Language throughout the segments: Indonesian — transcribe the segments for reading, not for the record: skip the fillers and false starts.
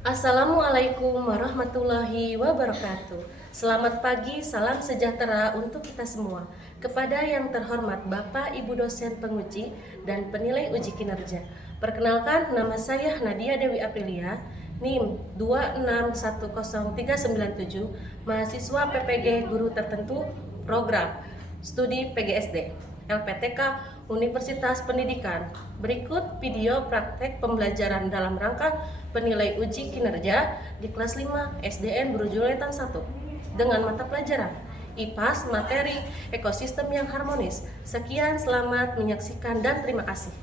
Assalamualaikum warahmatullahi wabarakatuh. Selamat pagi, salam sejahtera untuk kita semua. Kepada yang terhormat Bapak Ibu dosen penguji dan penilai uji kinerja. Perkenalkan, nama saya Nadia Dewi Aprilia, NIM 2610397, mahasiswa PPG Guru Tertentu, Program Studi PGSD, LPTK Universitas Pendidikan. Berikut video praktek pembelajaran dalam rangka penilai uji kinerja di kelas 5 SDN Brujuletan 1 dengan mata pelajaran IPAS materi ekosistem yang harmonis. Sekian, selamat menyaksikan dan terima kasih.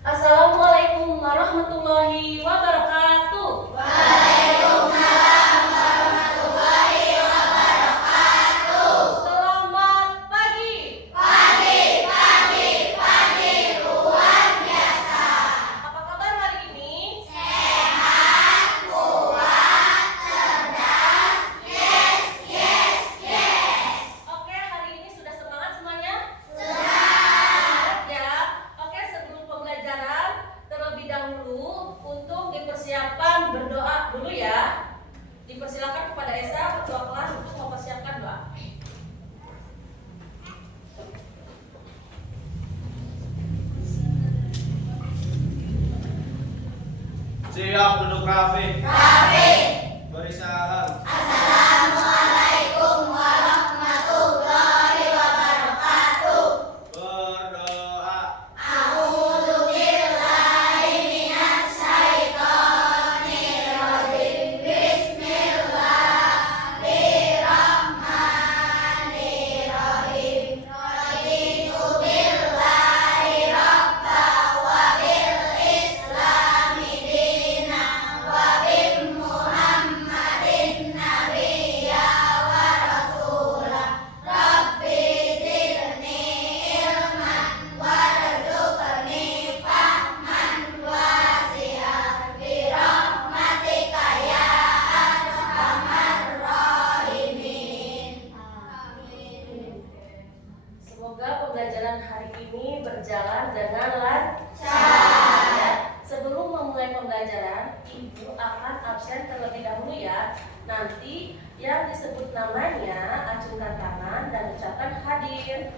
Assalamualaikum warahmatullahi wabarakatuh. Berdoa dulu ya. Dipersilakan kepada Esa, ketua kelas, untuk mempersiapkan doa. Siap, duduk rapi. Rapi. Beri salam. Assalamualaikum warahmatullahi wabarakatuh. Berdoa. A'udzubillahi minas syaitonir rajim. Bismillahirrahmanirrahim. Raditu billahi rabba wa bil islami dina wa bi Muhammadin nabiyya wa rasula. Rabbi zidni ilman warzuqni fahman wasi'a bi rahmatika ya arhamar rahimin. Amin. Semoga pembelajaran hari ini berjalan dengan lancar. Ya. Sebelum memulai pembelajaran, Ibu akan absen terlebih dahulu ya. Nanti yang disebut namanya acungkan tangan dan ucapkan hadir.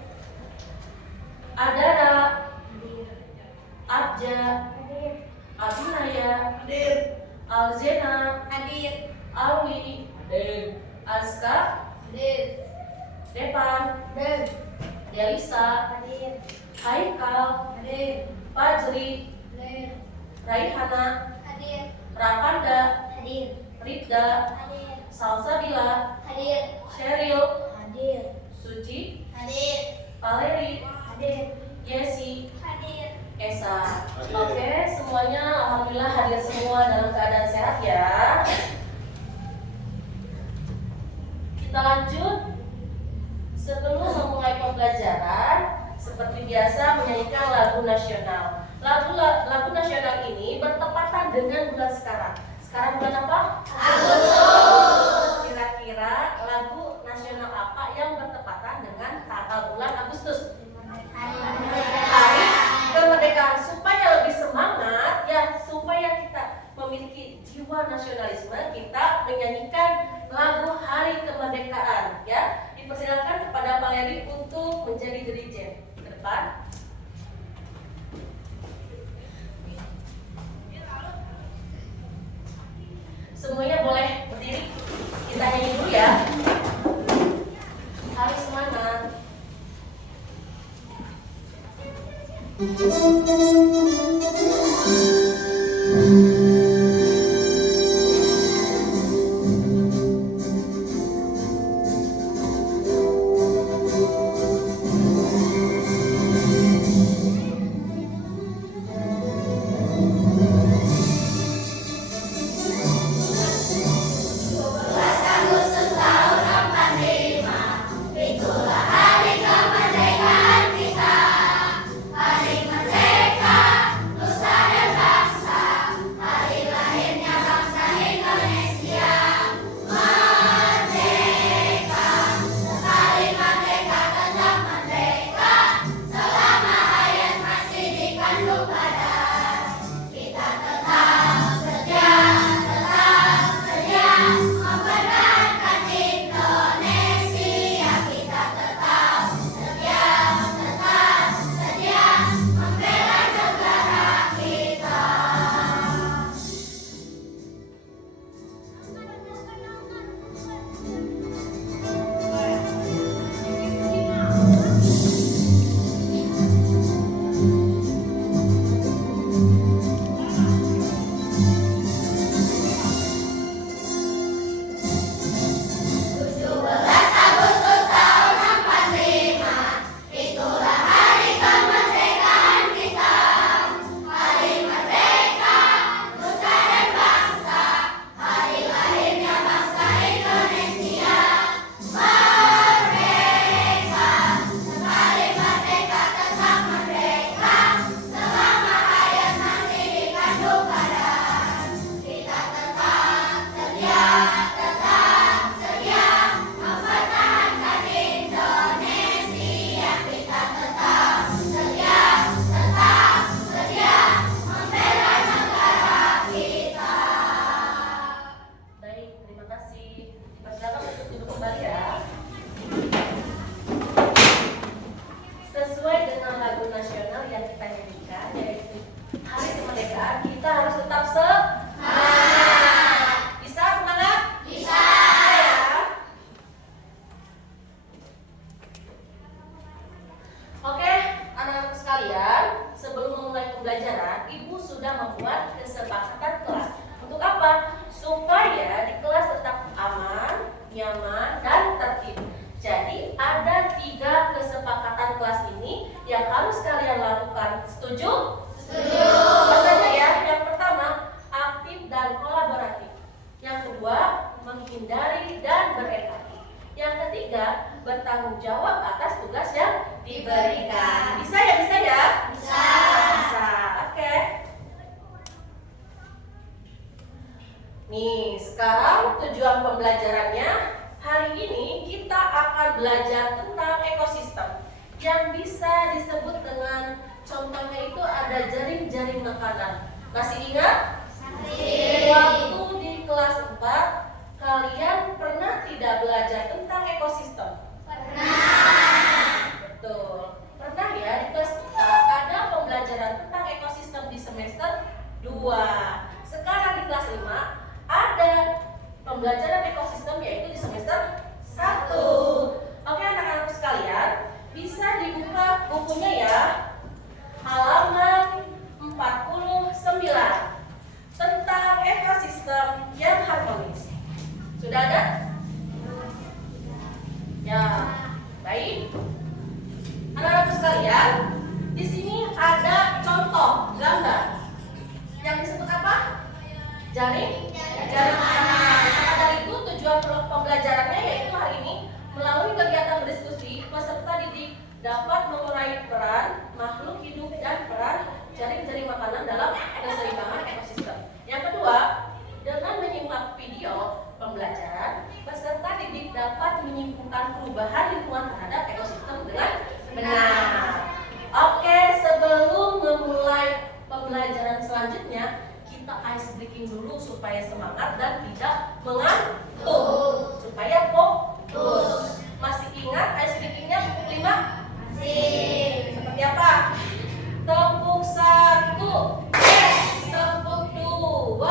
Adara, Abja, Abinaya, Alzena, Alwi, Azka, Depan, Delisa, Haikal, Fajri, Raihana, Rapanda, Rida, Salsabila, Sheryl, Suci, Valeri, Yesi, Esa. Oke, semuanya alhamdulillah hadir semua dalam keadaan sehat ya. Kita lanjut. Sebelum memulai pembelajaran, seperti biasa menyanyikan lagu nasional. Lagu nasional ini bertepatan dengan bulan sekarang. Sekarang bulan apa? Agustus. Kira-kira lagu nasional apa yang bertepatan dengan bulan Agustus? Hari kemerdekaan. Supaya lebih semangat ya, supaya kita memiliki jiwa nasionalisme, kita menyanyikan lagu Hari Kemerdekaan ya. Dipersilakan kepada Valeri untuk menjadi dirijen ke depan. Semuanya boleh berdiri. Kita nyanyi dulu ya. Harus semangat. Agustus tahun 45, itulah hari kemerdekaan kita. Hari merdeka, Nusa dan harus kalian lakukan. Setuju? Setuju. Apa saja ya? Yang pertama, aktif dan kolaboratif. Yang kedua, menghindari dan berempati. Yang ketiga, bertanggung jawab atas tugas yang diberikan. Bisa ya? Bisa ya? Bisa. Bisa. Oke. Nih, sekarang tujuan pembelajarannya. Hari ini kita akan belajar tentang ekosistem yang bisa disebut dengan contohnya itu ada jaring-jaring makanan. Masih ingat? Masih. Waktu di kelas 4 kalian pernah tidak belajar tentang ekosistem? Pernah. Betul. Pernah ya, di kelas kita ada pembelajaran tentang ekosistem di semester 2. Sekarang di kelas 5 ada pembelajaran ekosistem yaitu di semester 1. Oke anak-anak sekalian, bisa dibuka bukunya ya. Halaman 49 tentang ekosistem yang harmonis. Sudah ada? Ya, baik. Anak-anak sekalian, di sini ada contoh gambar yang disebut apa? Jaring makanan. Maka dari itu tujuan pembelajarannya yaitu hari ini melalui kegiatan berdiskusi peserta didik dapat mengurai peran makhluk hidup dan peran jaring-jaring makanan dalam keseimbangan ekosistem. Yang kedua, dengan menyimak video pembelajaran, peserta didik dapat menyimpulkan perubahan lingkungan terhadap ekosistem dengan benar. Oke, sebelum memulai pembelajaran selanjutnya, kita ice breaking dulu supaya semangat dan tidak mengantuk, supaya fokus. Masih ingat ice breakingnya pukul 5? Masih. Seperti apa? Tepuk 1, tepuk 2,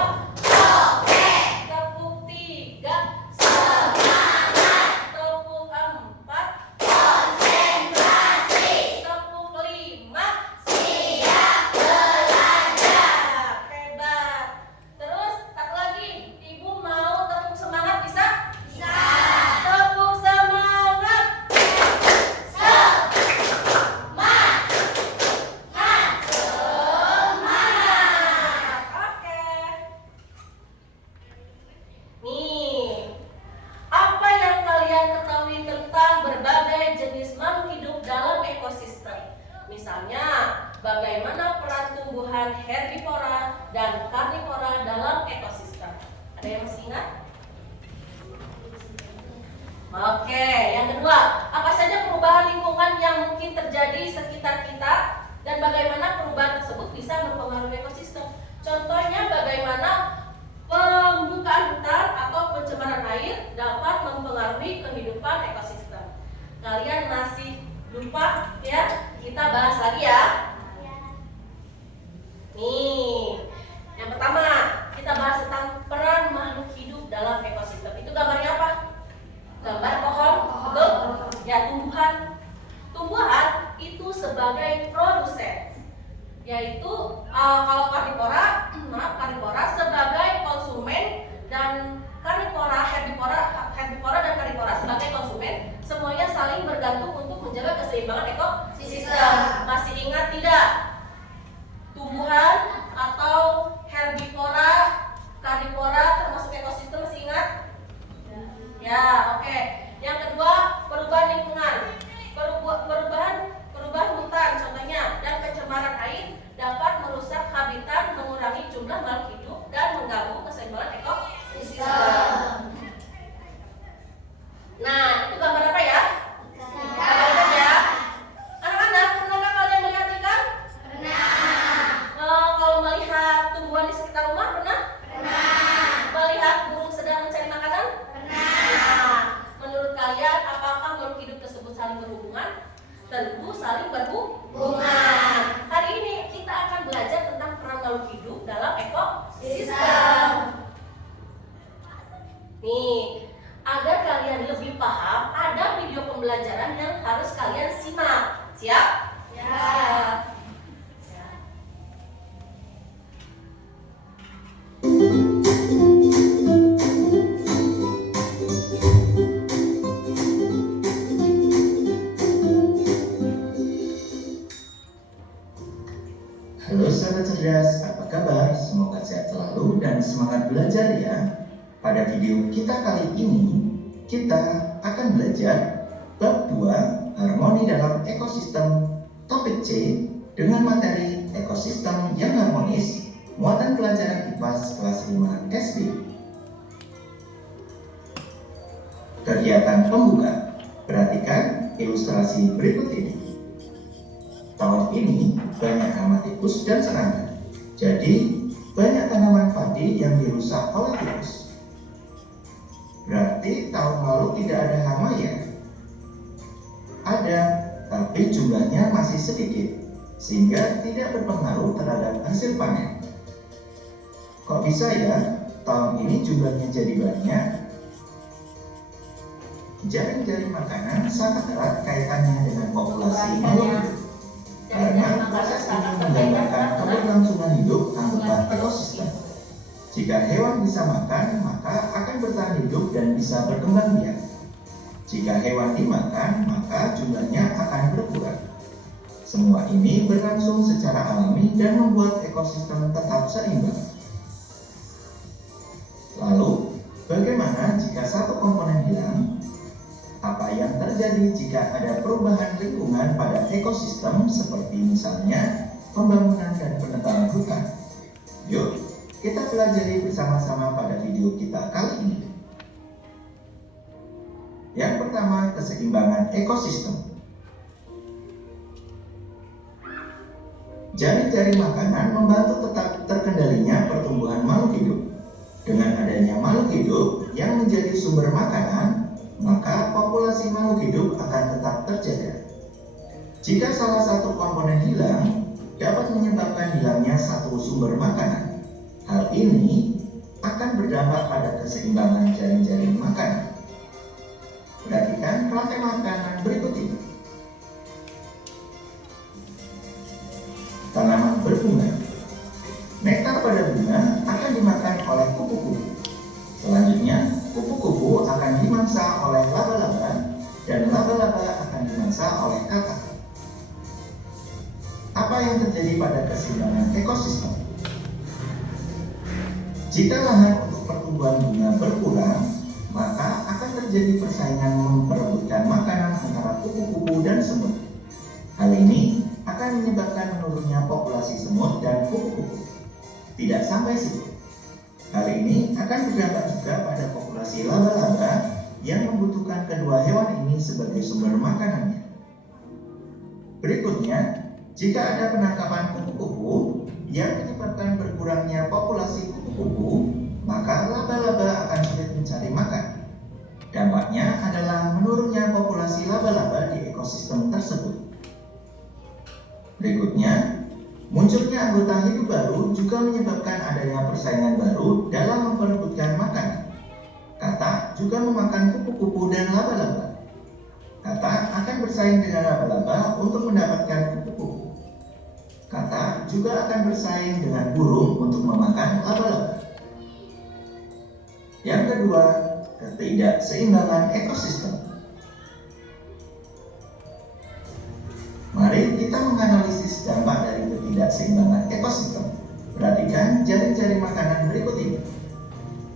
tepuk 3, semangat. Tepuk 4, konsentrasi. Tepuk 5, siap belajar. Hebat. Terus satu lagi, ibu mau tepuk semangat bisa? Bisa. Tepuk semangat. Oke. Nih, apa yang kalian ketahui tentang berbagai jenis makhluk hidup dalam ekosistem? Misalnya, bagaimana peran tumbuhan herbivora dan karnivora dalam ekosistem? Ada yang masih ingat? Oke, yang kedua, apa saja perubahan lingkungan yang mungkin terjadi sekitar kita dan bagaimana perubahan tersebut bisa mempengaruhi ekosistem? Contohnya bagaimana pembukaan hutan atau pencemaran air dapat mempengaruhi kehidupan ekosistem. Kalian masih lupa ya? Kita bahas lagi ya. Nih, yang pertama kita bahas tentang peran makhluk hidup dalam ekosistem. Itu gambarnya apa? Gambar pohon, betul? Ya, tumbuhan. Tumbuhan itu sebagai produsen, yaitu kalau karnivora sebagai konsumen dan herbivora dan karnivora sebagai konsumen. Semuanya saling bergantung untuk menjaga keseimbangan ekosistem. Masih ingat tidak? Tumbuhan atau herbivora, karnivora termasuk ekosistem, masih ingat? Ya, oke. Yang kedua, perubahan lingkungan. Perubahan hutan contohnya dan pencemaran air dapat merusak habitat, mengurangi jumlah makhluk hidup dan mengganggu keseimbangan ekosistem. Nah, itu gambar apa ya? Gambar ikan ya. Anak-anak, pernahkah kalian melihat ikan? Pernah. Kalau melihat tumbuhan di sekitar rumah, pernah? Pernah. Melihat burung sedang mencari makanan? Pernah. Menurut kalian, apakah makhluk hidup tersebut saling berhubungan? Tentu saling berhubungan. Hari ini kita akan belajar tentang peran makhluk hidup dalam ekosistem. Nih, agar kalian lebih paham, ada video pembelajaran yang harus kalian simak. Siap? Siap. Halo sahabat cerdas, apa kabar? Semoga sehat selalu dan semangat belajar ya. Pada video kita kali ini, kita akan belajar bab 2 harmoni dalam ekosistem topik C dengan materi ekosistem yang harmonis, muatan pelajaran IPA kelas 5 SD. Kegiatan pembuka. Perhatikan ilustrasi berikut ini. Tahun ini banyak hama tikus dan serangga. Jadi banyak tanaman padi yang dirusak oleh tikus. Berarti tahun lalu tidak ada hama ya? Ada, tapi jumlahnya masih sedikit, sehingga tidak berpengaruh terhadap hasil panen. Kok bisa ya tahun ini jumlahnya jadi banyak? Jaring-jaring makanan sangat erat kaitannya dengan populasi makhluk hidup. Karena proses ini menggambarkan keberlangsungan hidup anggota ekosistem. Jika hewan bisa makan, maka akan bertahan hidup dan bisa berkembang biak. Jika hewan dimakan, maka jumlahnya akan berkurang. Semua ini berlangsung secara alami dan membuat ekosistem tetap seimbang. Lalu, bagaimana jika satu komponen hilang? Apa yang terjadi jika ada perubahan lingkungan pada ekosistem seperti misalnya pembangunan dan penebangan hutan? Yuk, kita pelajari bersama-sama pada video kita kali ini. Yang pertama, keseimbangan ekosistem. Jaring-jaring makanan membantu tetap terkendalinya pertumbuhan makhluk hidup. Dengan adanya makhluk hidup yang menjadi sumber makanan, maka populasi makhluk hidup akan tetap terjaga. Jika salah satu komponen hilang, dapat menyebabkan hilangnya satu sumber makanan. Hal ini akan berdampak pada keseimbangan jaring-jaring makanan. Perhatikan rantai makanan berikut ini. Tanaman berbunga. Nektar pada bunga akan dimakan oleh kupu-kupu. Selanjutnya, kupu-kupu akan dimangsa oleh laba-laba dan laba-laba akan dimangsa oleh katak. Apa yang terjadi pada keseimbangan ekosistem? Jika lahan untuk pertumbuhan bunga berkurang, maka akan terjadi persaingan memperebutkan makanan antara kupu-kupu dan semut. Hal ini akan menyebabkan menurunnya populasi semut dan kupu-kupu. Tidak sampai situ. Hal ini akan berdampak juga pada populasi laba-laba yang membutuhkan kedua hewan ini sebagai sumber makanannya. Berikutnya, jika ada penangkapan kupu-kupu yang menyebabkan berkurangnya populasi kupu-kupu, maka laba-laba akan sulit mencari makan. Dampaknya adalah menurunnya populasi laba-laba di ekosistem tersebut. Berikutnya, munculnya anggota hidup baru juga menyebabkan adanya persaingan baru dalam memperebutkan makanan. Katak juga memakan kupu-kupu dan laba-laba. Katak akan bersaing dengan laba-laba untuk mendapatkan kupu-kupu. Katak juga akan bersaing dengan burung untuk memakan laba-laba. Yang kedua, ketidakseimbangan ekosistem. Mari kita menganalisis dampak dari ketidakseimbangan ekosistem. Perhatikan jaring-jaring makanan berikut ini.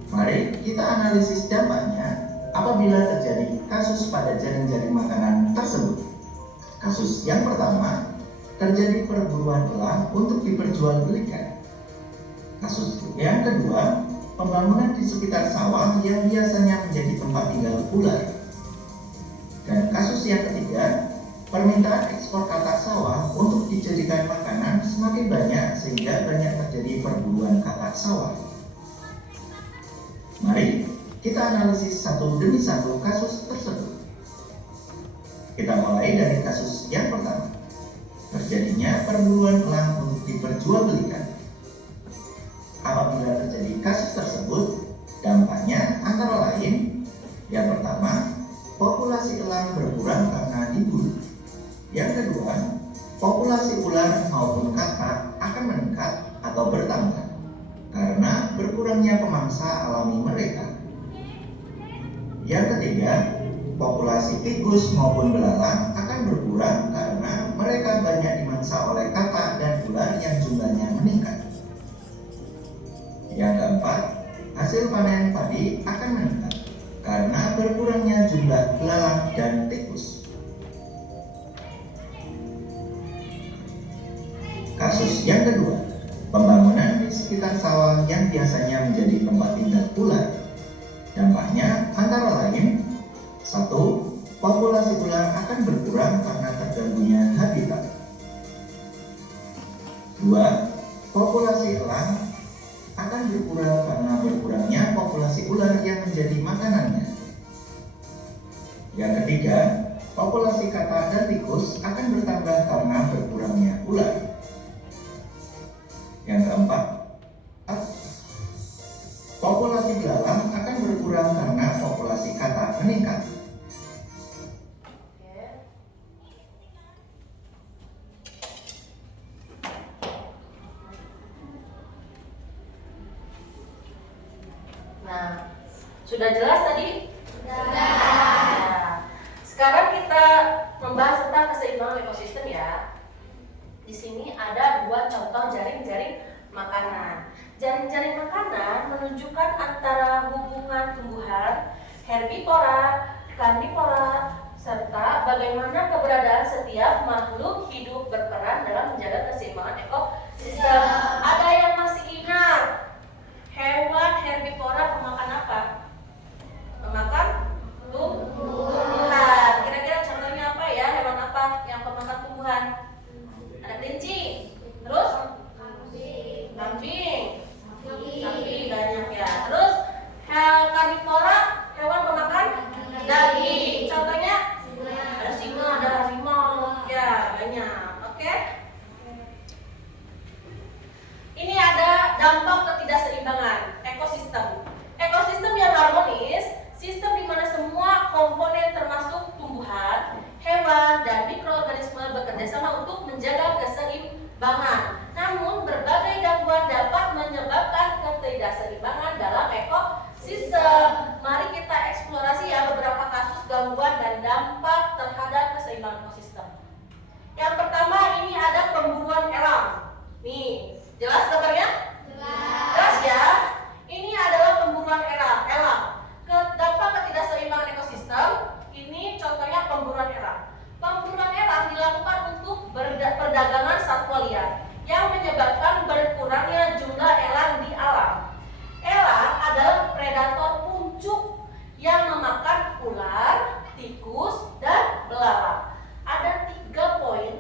Mari kita analisis dampaknya apabila terjadi kasus pada jaring-jaring makanan tersebut. Kasus yang pertama, terjadi perburuan elang untuk diperjualbelikan. Kasus yang kedua, pembangunan di sekitar sawah yang biasanya menjadi tempat tinggal ular. Dan kasus yang ketiga, permintaan ekspor katak sawah untuk dijadikan makanan semakin banyak sehingga banyak terjadi perburuan katak sawah. Mari kita analisis satu demi satu kasus tersebut. Kita mulai dari kasus yang pertama. Terjadinya perburuan elang untuk diperjualbelikan. Apabila terjadi kasus tersebut, dampaknya antara lain, yang pertama, populasi elang berkurang karena diburu. Yang kedua, populasi ular maupun katak akan meningkat atau bertambah karena berkurangnya pemangsa alami mereka. Yang ketiga, populasi tikus maupun belalang akan berkurang karena mereka banyak dimangsa oleh katak dan ular yang jumlahnya dapat, hasil panen padi akan meningkat karena berkurangnya jumlah belalang dan tikus. Kasus yang kedua, pembangunan di sekitar sawah yang biasanya menjadi tempat tinggal ular. Dampaknya antara lain: 1. Populasi ular akan berkurang karena terganggunya habitat. 2. Populasi elang akan berkurang karena berkurangnya populasi ular yang menjadi makanannya. Yang ketiga, populasi kata dan tikus akan bertambah karena berkurangnya ular. Yang keempat, populasi belalang akan berkurang karena populasi kata meningkat. Nah, sudah jelas tadi? Sudah. Nah, sekarang kita membahas tentang keseimbangan ekosistem ya. Di sini ada dua contoh jaring-jaring makanan. Jaring-jaring makanan menunjukkan antara hubungan tumbuhan, herbivora, karnivora, serta bagaimana keberadaan setiap makhluk hidup berperan dalam menjaga keseimbangan ekosistem. Ada yang masih ingat? Hewan herbivora memakan apa? Memakan tumbuhan. Kira-kira contohnya apa ya? Hewan apa yang pemakan tumbuhan? Ada kelinci. Terus? Kambing. Sapi banyak ya. Terus karnivora, hewan pemakan daging. Contohnya? Ada singa, ada harimau. Ya, banyak. Oke? Ini ada dampak ketidakseimbangan ekosistem. Ekosistem yang harmonis, sistem di mana semua komponen termasuk tumbuhan, hewan, dan mikroorganisme bekerja sama untuk menjaga keseimbangan. Namun, berbagai gangguan dapat menyebabkan ketidakseimbangan dalam ekosistem. Mari kita eksplorasi ya beberapa kasus gangguan dan dampak terhadap keseimbangan ekosistem. Yang pertama, ini ada pemburuan elang. Nih, jelas gambarnya? Jelas ya? Ini adalah pemburuan elang. Dampak ketidakseimbangan ekosistem, ini contohnya pemburuan elang. Pemburuan elang dilakukan untuk perdagangan satwa liar yang menyebabkan berkurangnya jumlah elang di alam. Elang adalah predator puncuk yang memakan ular, tikus, dan belalang. Ada 3 poin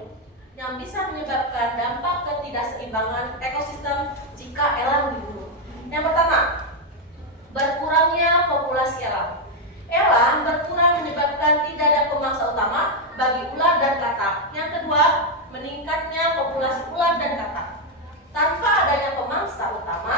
yang bisa menyebabkan dampak ketidakseimbangan ekosistem jika elang dibunuh. Yang pertama, berkurangnya populasi elang. Elang berkurang menyebabkan tidak ada pemangsa utama bagi ular dan katak. Yang kedua, meningkatnya populasi ular dan katak. Tanpa adanya pemangsa utama,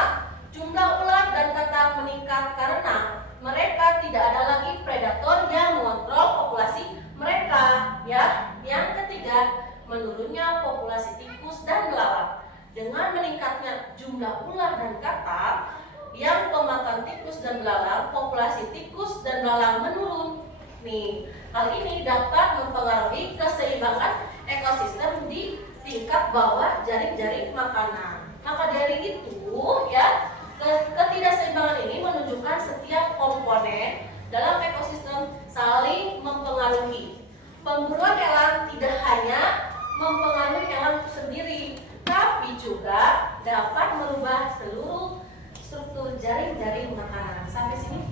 jumlah ular dan katak meningkat karena mereka tidak ada lagi predator yang mengontrol populasi mereka. Ya, yang ketiga, menurunnya populasi tikus dan belalang. Dengan meningkatnya jumlah ular dan katak yang pemakan tikus dan belalang, populasi tikus dan belalang menurun. Nih, hal ini dapat mempengaruhi keseimbangan ekosistem di tingkat bawah jaring-jaring makanan. Maka dari itu, ya, ketidakseimbangan ini menunjukkan setiap komponen dalam ekosistem saling mempengaruhi. Pemburuan elang tidak hanya mempengaruhi elang itu sendiri, tapi juga dapat merubah seluruh struktur jaring-jaring makanan. Sampai sini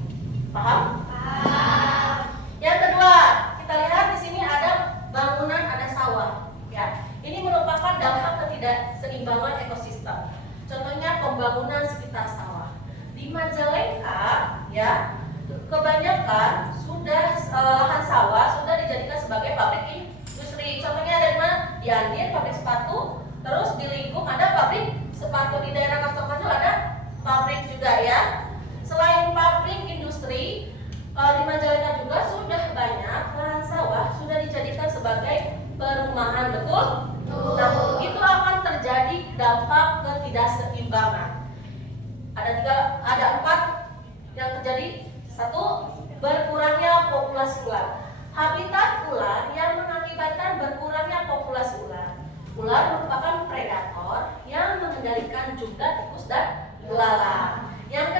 paham? Paham. Yang kedua, kita lihat di sini ada bangunan, ada sawah. Ya, ini merupakan dampak ketidakseimbangan ekosistem. Contohnya pembangunan sekitar sawah. Di Majalengka, ya, kebanyakan sudah lahan sawah sudah dijadikan sebagai pabrik industri. Contohnya ada di mana? Di Andir, pabrik sepatu. Terus di Lingkung ada pabrik sepatu. Di daerah Kastonganjel ada pabrik juga ya. Selain pabrik industri, di Majalengka juga sudah banyak lahan sawah sudah dijadikan sebagai perumahan, betul? Nah, itu akan terjadi dampak ketidakseimbangan. Ada 4 yang terjadi. 1, berkurangnya populasi ular. Habitat ular yang mengakibatkan berkurangnya populasi ular. Ular merupakan predator yang mengendalikan jumlah tikus dan belalang. Yang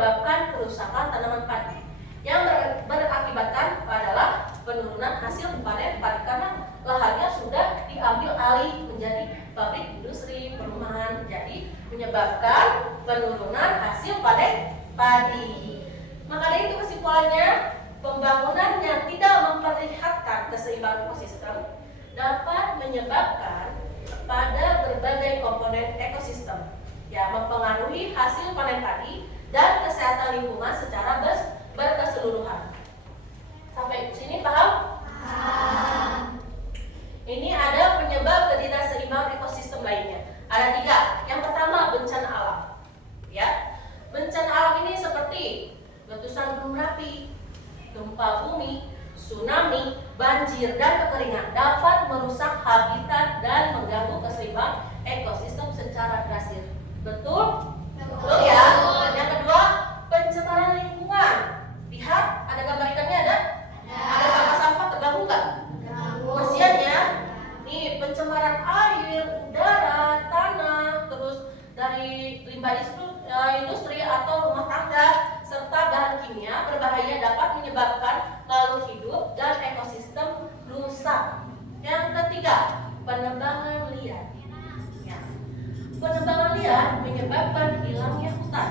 menyebabkan kerusakan tanaman padi yang berakibatkan adalah penurunan hasil panen padi karena lahannya sudah diambil alih menjadi pabrik industri perumahan, jadi menyebabkan penurunan hasil panen padi. Maka dari itu kesimpulannya, pembangunan yang tidak memperlihatkan keseimbangan ekosistem dapat menyebabkan pada berbagai komponen ekosistem yang mempengaruhi hasil panen padi dan kesehatan lingkungan secara berkeseluruhan. Sampai sini paham? Ini ada penyebab ketidakseimbangan ekosistem lainnya. Ada 3. Yang pertama, bencana alam. Ya, bencana alam ini seperti letusan gunung berapi, gempa bumi, tsunami, banjir, dan kekeringan dapat merusak habitat dan mengganggu keseimbangan ekosistem secara drastis. Betul? Betul ya. Yang kedua, pencemaran lingkungan. Lihat, ada gambar ikannya ada? Ada sampah-sampah terganggu nggak? Kebersihannya, nih pencemaran air, udara, tanah, terus dari limbah industri atau rumah tangga serta bahan kimia berbahaya dapat menyebabkan makhluk hidup dan ekosistem rusak. Yang ketiga, penebangan liar. Ya. Penebangan liar menyebabkan hilangnya hutan,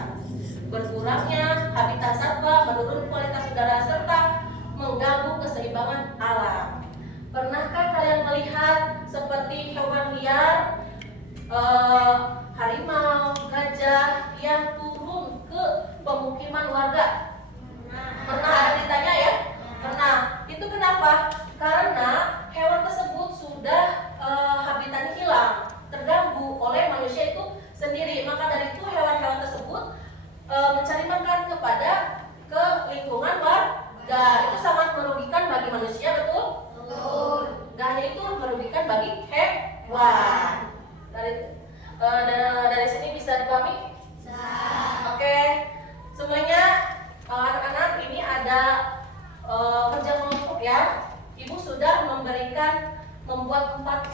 berkurangnya habitat satwa, menurun kualitas udara serta mengganggu keseimbangan alam. Pernahkah kalian melihat seperti hewan liar, harimau, gajah yang turun ke pemukiman warga? Pernah ada ditanya ya? Pernah. Itu kenapa? Karena hewan tersebut sudah habitatnya hilang, terganggu oleh manusia itu sendiri. Maka dari itu hewan-hewan tersebut mencari makan ke lingkungan warga. Itu sangat merugikan bagi manusia, betul? Betul. Gak hanya itu, merugikan bagi hewan. Dari sini bisa dipahami? Oke. Semuanya anak-anak ini ada kerja kelompok ya. Ibu sudah membuat empat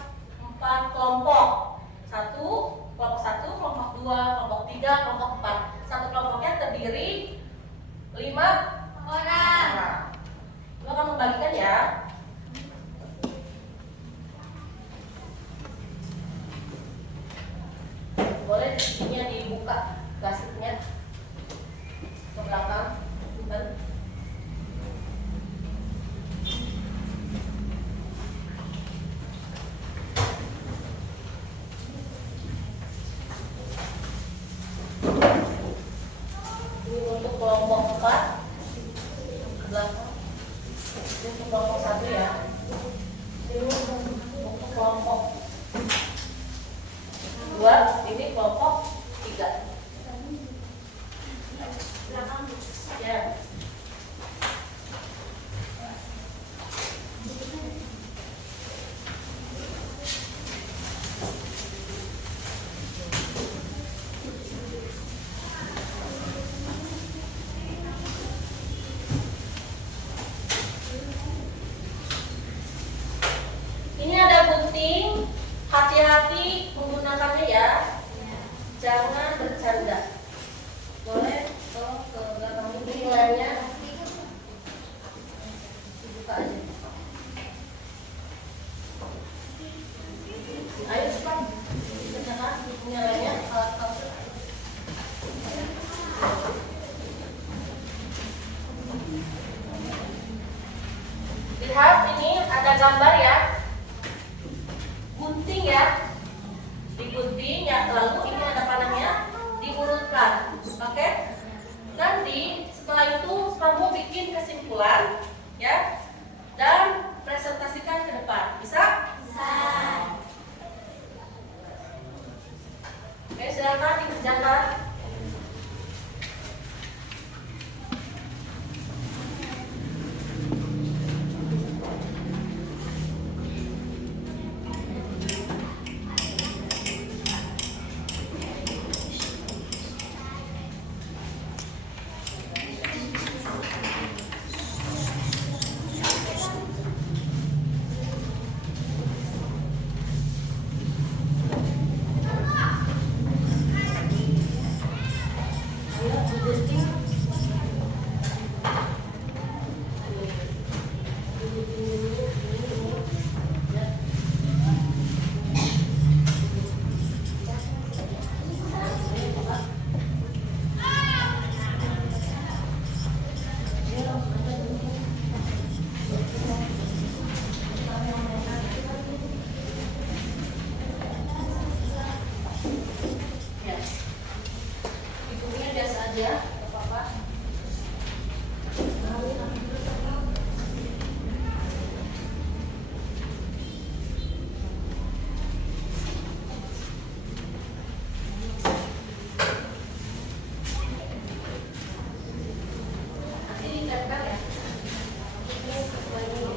kelompok. Kelompok 1, kelompok 2, kelompok 3, kelompok 4. Satu kelompoknya terdiri 5 orang. Ibu akan membagikan ya. Boleh ini dibuka plastiknya ke belakang. Bentar. Ini untuk kelompok 4 ke belakang. Ini untuk kelompok 1 ya. Ini untuk kelompok 2, ini kelompok 3. Ya. Ini ada gunting, hati-hati menggunakannya ya. Jangan bercanda. Boleh tolong ke belakang ini nilainya dibuka aja. Ayo cepat kerjakan nilainya alat kalkulus. Lihat ini ada gambar ya. Gunting ya. Digunting ya, lalu ini ada panahnya, diurutkan. Oke? Nanti setelah itu kamu bikin kesimpulan ya dan presentasikan ke depan. Bisa? Bisa. Oke, silakan dikerjakan. Ayo, saja, Bapak. Nanti ditempel ya. Ini sesuai dulu.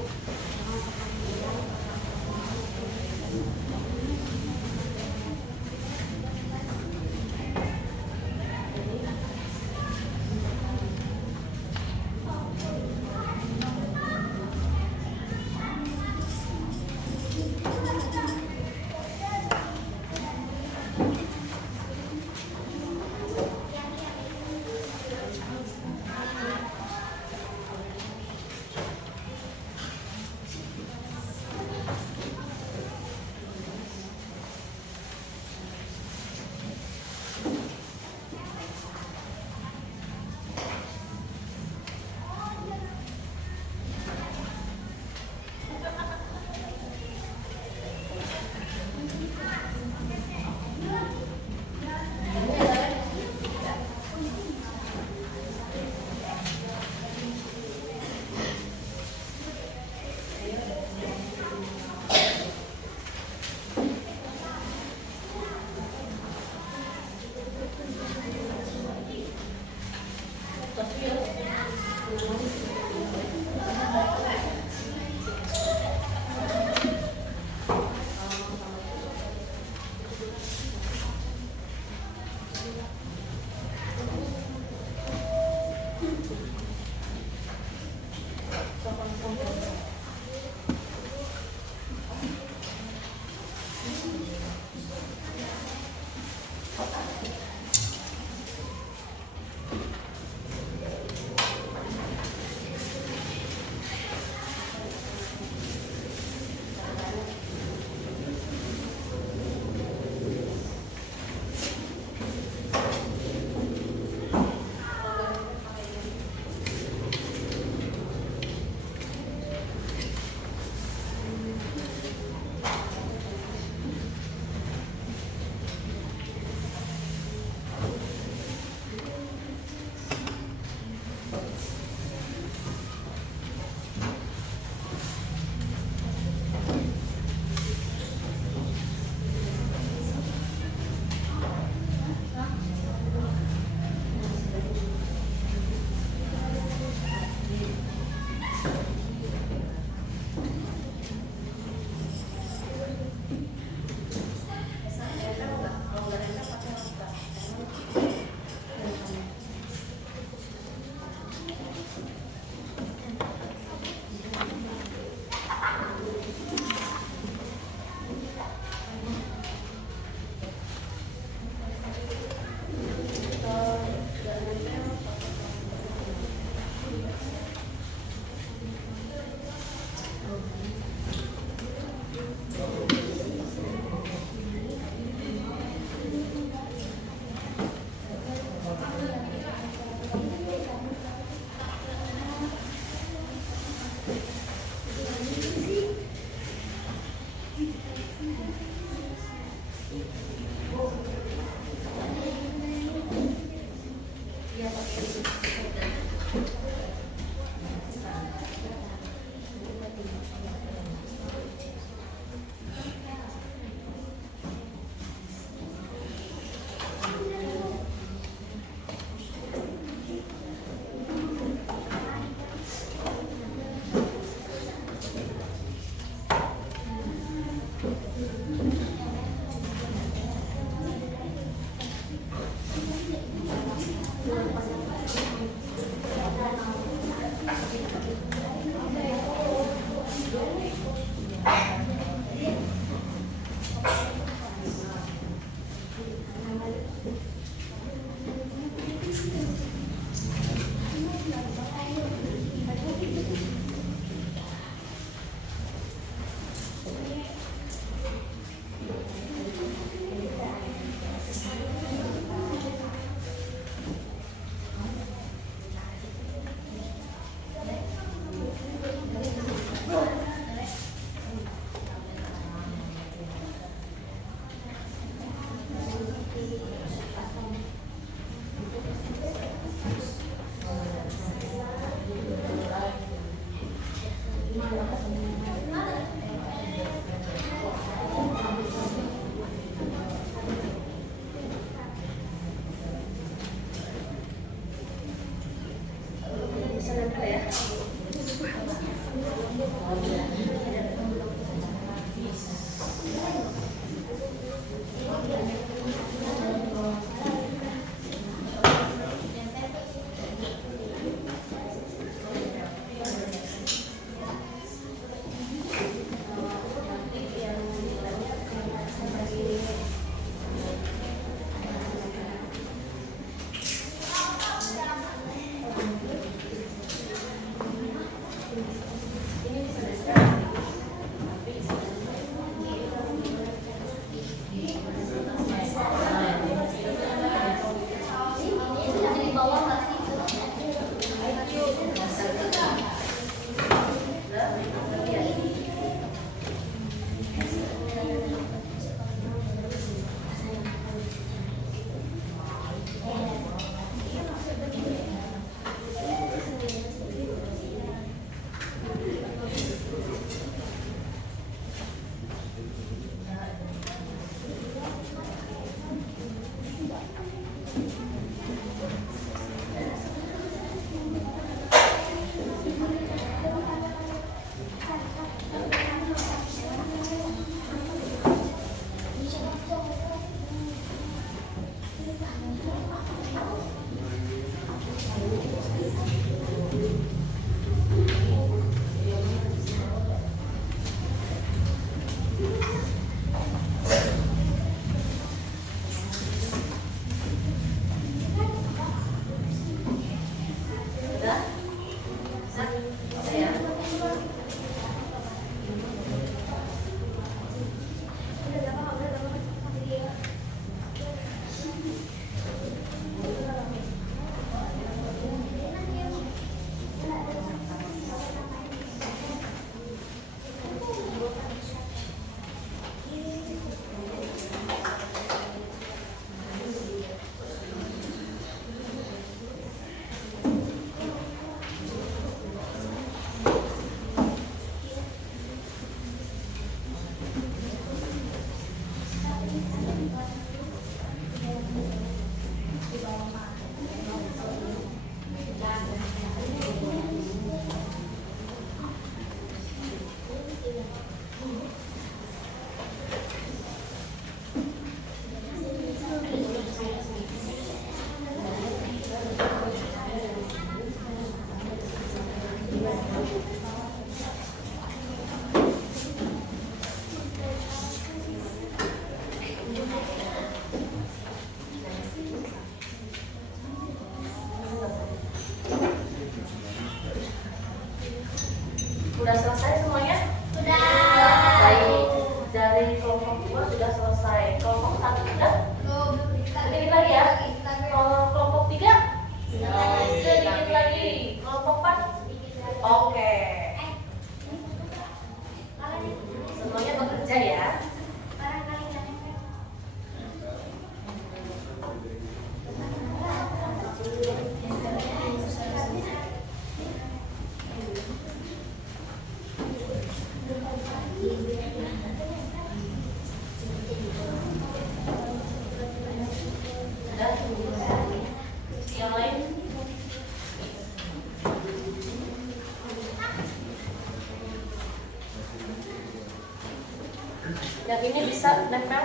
Yang ini bisa nempel.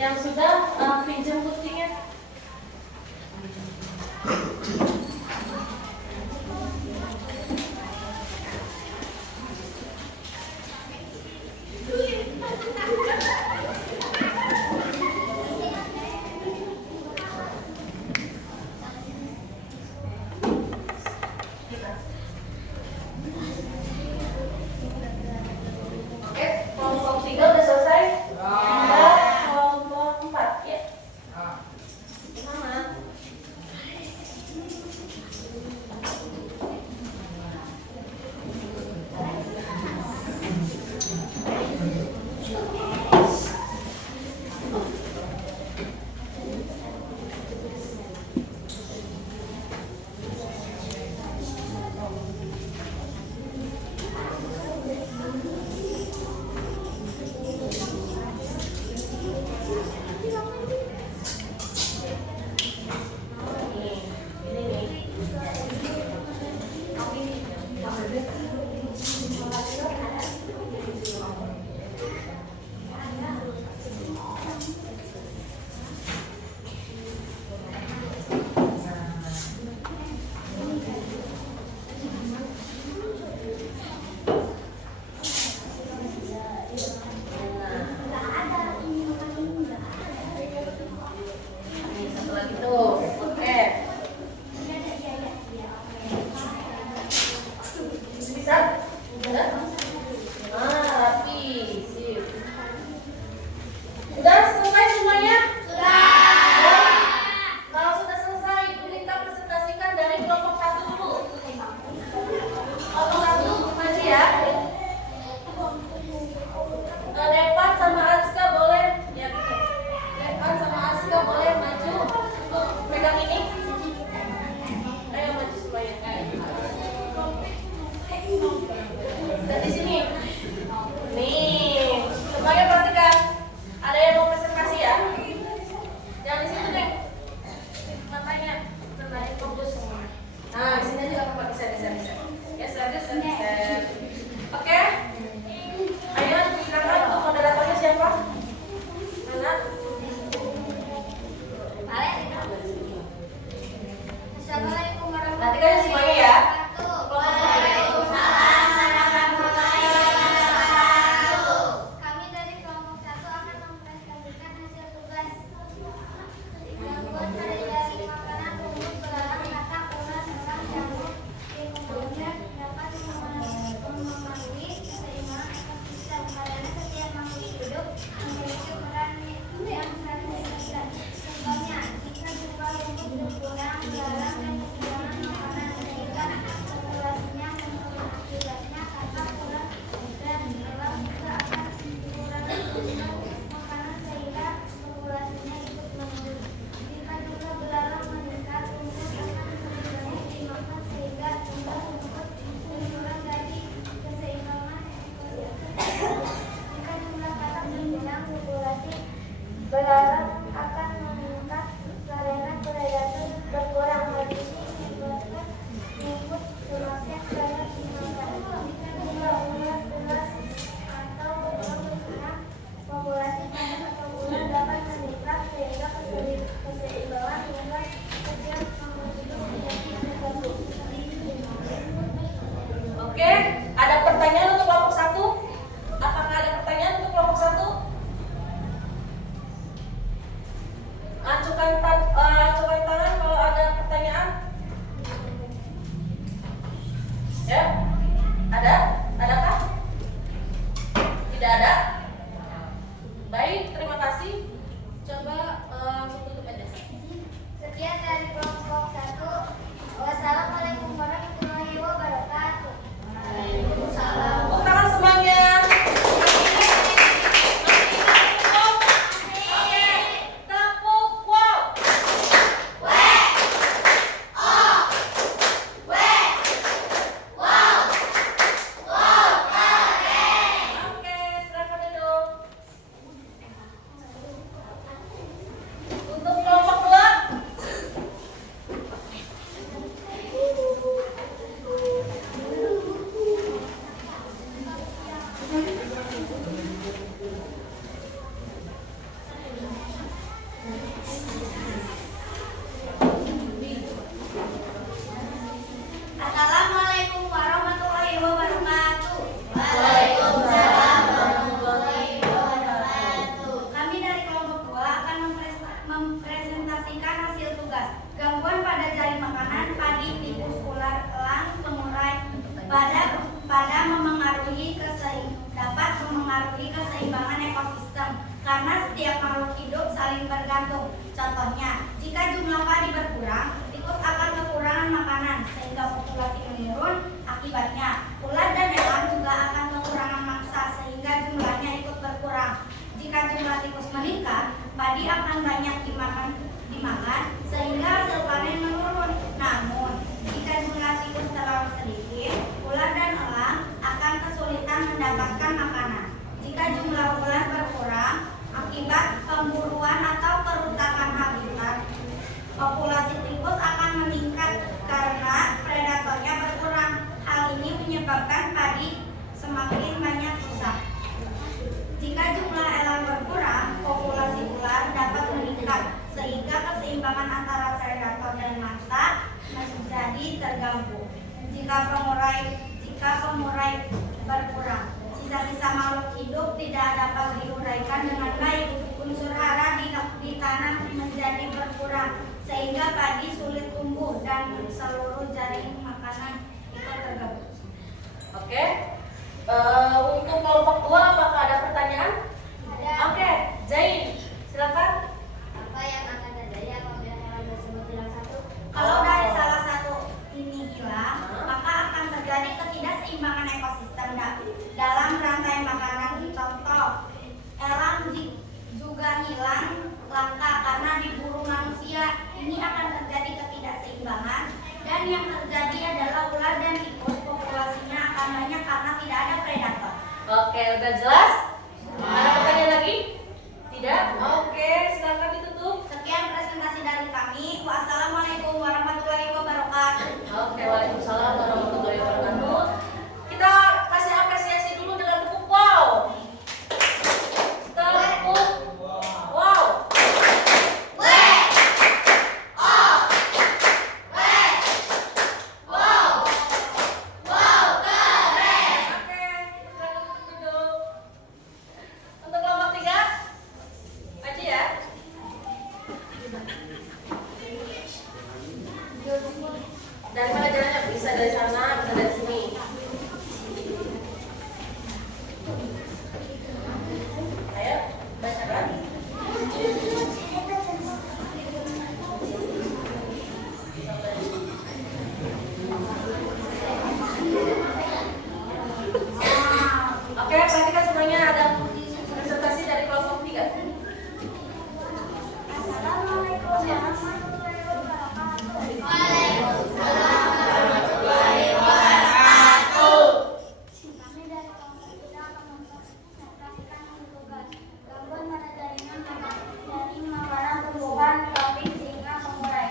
Yang sudah pinjam buktinya. Oke, kelompok 3 udah selesai? Tinggal kelompok 4 ya. Gimana? Satu lagi tuh, oke. Bisa? Udah? Rapi, sip. Udah selesai semuanya? Sudah. Kalau sudah selesai, Bu Lita presentasikan dari kelompok 1 dulu. Kelompok 1 maju ya. Depan sama Azka boleh ya. Depan sama Azka boleh maju untuk pegang ini. Ayo maju semuanya. Dan di sini. Nih, semuanya perhatikan. Ada yang mau presentasi ya? Jangan di situ deh. Matanya fokus. Nah, di sini juga Bapak geser. Oke? Ayo, silakan untuk moderatornya siapa? Mana? Assalamualaikum Nanti kan semuanya ya. Waalaikumsalam warahmatullahi wabarakatuh. Kami dari kelompok 1 akan mempresentasikan hasil tugas. Membuat variasi makanan rumput belalang kata ulas serang jamur dikumpulkan dapat memenuhi keseimbangan ekosistem karena setiap makhluk hidup memiliki peran yang sangat besar. Contohnya, jika jumlah rumput berkurang, belalang dan kekurangan makanan sehingga populasinya menurun. Akibatnya kata ulas dan belalang juga akan kekurangan makanan sehingga populasinya ikut menurun. Jika jumlah belalang meningkat, rumput akan lebih dimakan sehingga jumlah rumput berkurang dari keseimbangan ekosistem. Jika jumlah katak berkurang, populasi belalang akan meningkat karena predator berkurang. Hal ini menyebabkan rumput semakin banyak dimakan. Jika jumlah ular beras atau beruang berkurang, populasi katak atau ular dapat meningkat sehingga keseimbangan lingkungan setiap makhluk hidup menjadi terganggu. Oke, ada pertanyaan untuk kelompok 1? Apakah ada pertanyaan untuk kelompok 1? Acukan tangan kalau ada pertanyaan. Ya? Ada? Adakah? Tidak ada? Baik, terima kasih. Coba langsung tutup aja. Sekian dari kelompok 1. Wassalamualaikum warahmatullahi wabarakatuh. Waalaikumsalam. Tepuk tangan semuanya. Oke, tepuk wow. Oke, silakan duduk. keseimbangan ekosistem karena setiap makhluk hidup saling bergantung. Contohnya, jika jumlah padi berkurang, tikus akan kekurangan makanan sehingga populasi menurun. Akibatnya, ulat dan elang juga akan kekurangan mangsa sehingga jumlahnya ikut berkurang. Jika jumlah tikus meningkat, padi akan banyak dimakan sehingga hasil panen menurun. Namun, jika jumlah tikus terlalu sedikit, ulat dan elang akan kesulitan mendapatkan makanan. Jika jumlah ulat berkurang akibat pemburuan atau kerusakan habitat, populasi tikus akan meningkat karena predatornya berkurang. Hal ini menyebabkan padi semakin banyak rusak. Jika jumlah elang berkurang, populasi ular dapat meningkat sehingga keseimbangan antara predator dan mangsa menjadi terganggu. Jika pemurai berkurang, sisa-sisa makhluk hidup tidak dapat diuraikan dengan baik. Unsur hara di tanah menjadi berkurang sehingga padi sulit tumbuh dan seluruh jaring makanan ikut terganggu. Oke. Untuk kelompok 2 apakah ada pertanyaan? Ada. Oke, Zain, silakan. Apa yang akan terjadi apabila hewan tersebut hilang satu? Kalau dari salah satu ini hilang, maka akan terjadi ketidakseimbangan ekosistem dalam rantai makanan. Contoh, elang juga hilang langka karena diburu manusia. Ini akan terjadi ketidakseimbangan, dan yang terjadi adalah ular dan tikus populasinya akan banyak karena tidak ada predator. Oke, udah jelas? Ada pertanyaan lagi? Tidak? Oke, silakan ditutup. Sekian presentasi dari kami. Wassalamualaikum warahmatullahi wabarakatuh. Oke, waalaikumsalam warahmatullahi wabarakatuh. Kita kasih apresiasi dulu dengan tepuk wow. Tepuk wow. Oke, silakan duduk. Untuk kelompok 3, maju ya. Dari mana jalannya? Bisa dari sana, bisa dari sini. Ayo, bacakan. Oke, perhatikan semuanya ada presentasi dari kelompok 3. Assalamualaikum warahmatullahi wabarakatuh. Kami dari kelompok kita akan mempresentasikan tugas gangguan pada jaringan makanan tumbuhan kambing singa pengurai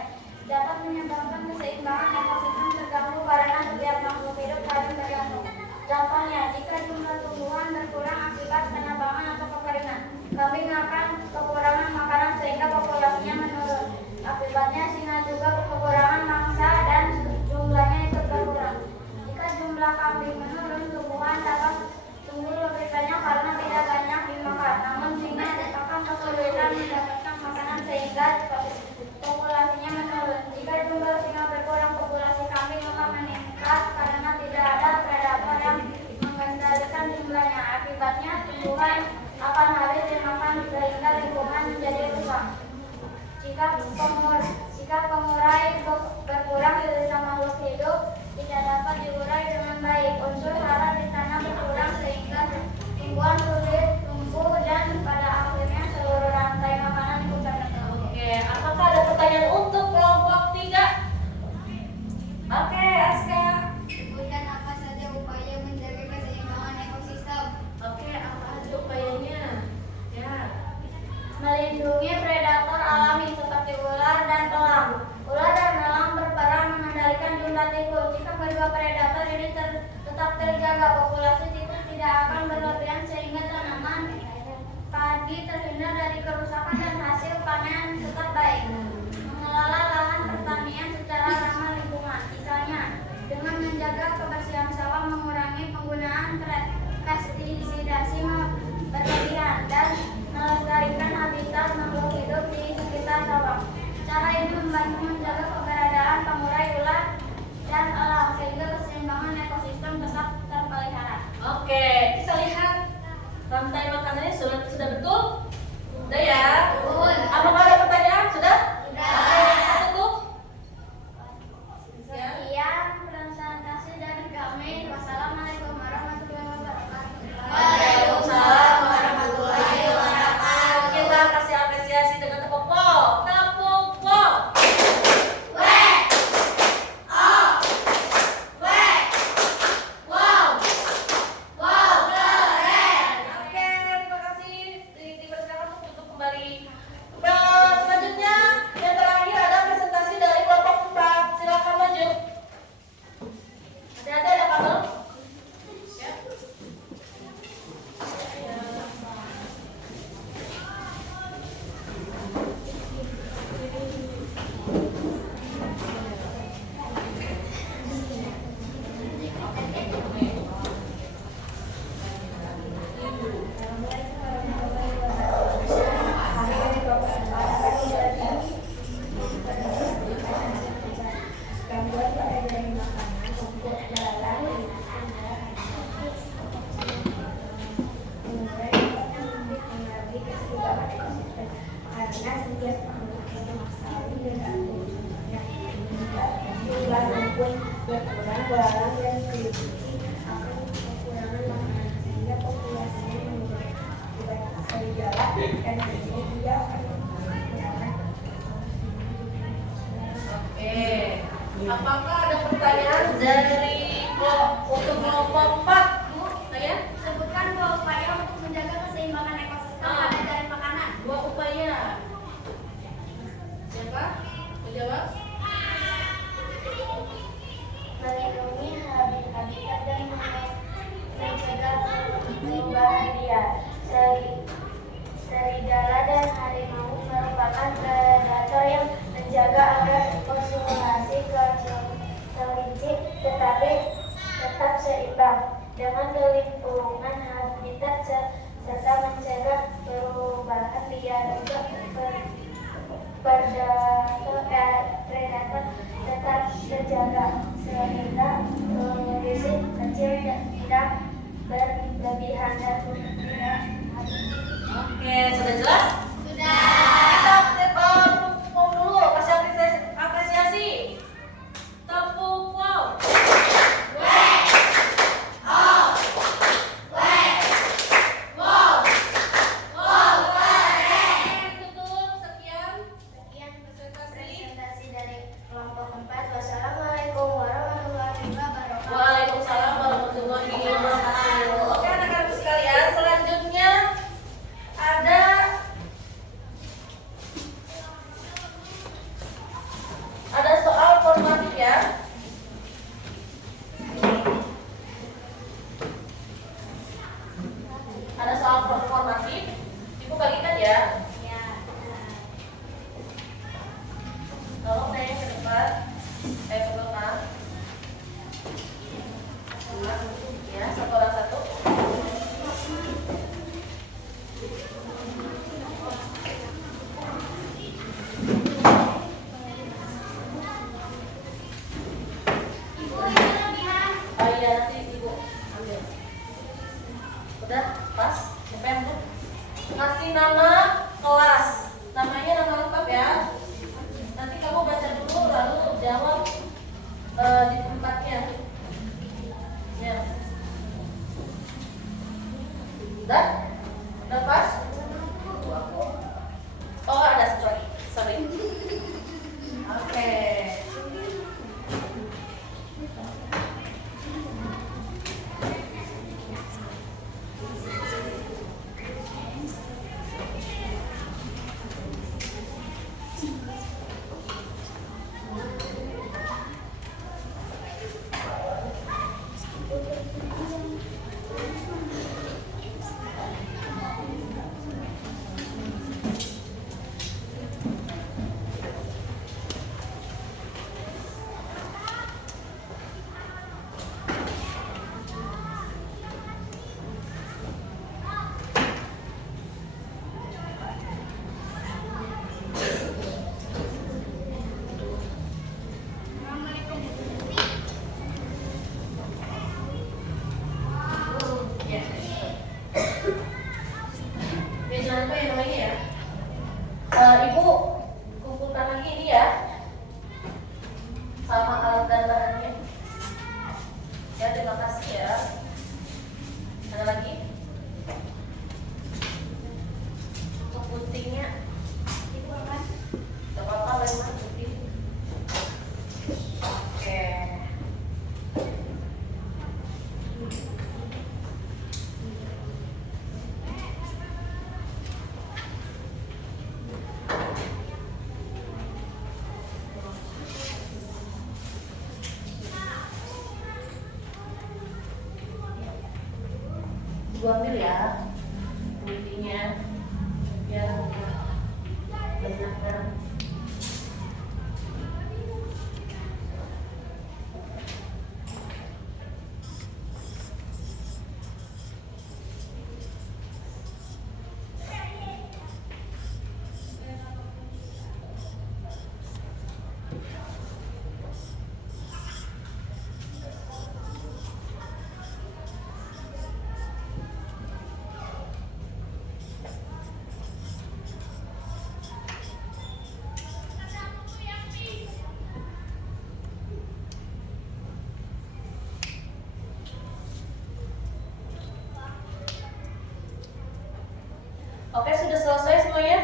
dapat menyebabkan keseimbangan ekosistem terganggu karena setiap makhluk hidup saling bergantung. Contohnya, jika jumlah tumbuhan berkurang akibat penebangan atau kekeringan, kambing akan kekurangan makanan sehingga populasinya menurun. Akibatnya singa juga kekurangan mangsa dan jumlahnya ikut berkurang. Jika jumlah kambing menurun, tumbuhan dapat tumbuh lebih banyak karena tidak banyak dimakan. Namun singa akan kesulitan mendapatkan makanan sehingga populasinya menurun. Jika jumlah singa berkurang, populasi kambing akan meningkat karena tidak ada predator yang mengendalikan jumlahnya. Akibatnya tumbuhan akan habis dimakan sehingga lingkungan menjadi rusak. Jika pengurai berkurang, sisa makhluk hidup tidak dapat diurai dengan baik. Unsur hara di tanah berkurang sehingga tumbuhan sulit tumbuh dan pada akhirnya seluruh rantai makanan ikut terganggu. Oke, apakah ada pertanyaan untuk kelompok 3? Oke, Aska. Sebutkan apa saja upaya menjaga keseimbangan ekosistem. Oke, apa aja upayanya? Ya. Melindungi predator alami seperti ular dan elang. Ular dan elang berperan mengendalikan jumlah tikus. Jika kedua predator ini tetap terjaga, populasi tikus tidak akan berlebihan sehingga tanaman Sudah betul? Sudah ya? Apakah ada pertanyaan? Sudah? Oke, kita tutup. Ya. Sekian presentasi dari kami. Wassalamualaikum warahmatullahi wabarakatuh. Waalaikumsalam warahmatullahi wabarakatuh. Kita kasih apresiasi dengan tepuk pol. Tepuk pol. Oke, terima kasih. Dipersilakan untuk kembali. Selanjutnya yang terakhir ada presentasi dari kelompok 4. Silakan maju. Ada ya Pak Bel? Ya. Berkurang barang yang diproduksi akan kekurangan makanan sehingga populasinya menurun. Akibat serigala dan hasilnya tidak akan menggunakan. Oke. Apakah ada pertanyaan dari untuk kelompok 4? Bu, saya? Sebutkan 2 upaya untuk menjaga keseimbangan ekosistem pada jaring makanan. 2 upaya. Siapa? Menjawab? Melindungi habitat dan mencegah perubahan liar. Serigala dan harimau merupakan predator yang menjaga agar populasi kelinci tetap seimbang dengan lingkungan habitat serta mencegah perubahan liar untuk predator tetap terjaga sehingga kondisi kecil tidak berlebihan dan tidak Oke, sudah jelas? Sudah. Kita tepuk dulu, kasih apresiasi. Tepuk wow. Tutup, sekian. Sekian Presentasi. presentasi dari kelompok 4. Wassalamualaikum warahmatullahi wabarakatuh. Waalaikumsalam warahmatullahi wabarakatuh. Oke anak-anak sekalian, selanjutnya ada soal formatif ya. Ada soal formatif. Ibu bagikan ya. Tolong naik ke depan. Ke belakang. Ya, satu orang satu. Oh iya, nanti ibu ambil. Udah, pas. Siapa yang bu? Kasih nama kelas. Namanya nama lengkap ya. Nanti kamu baca dulu, lalu jawab di tempatnya. Ya. Udah? Udah pas? Oh ada sorry. Oke. Diambil ya intinya ya benar. Oke, sudah selesai semuanya?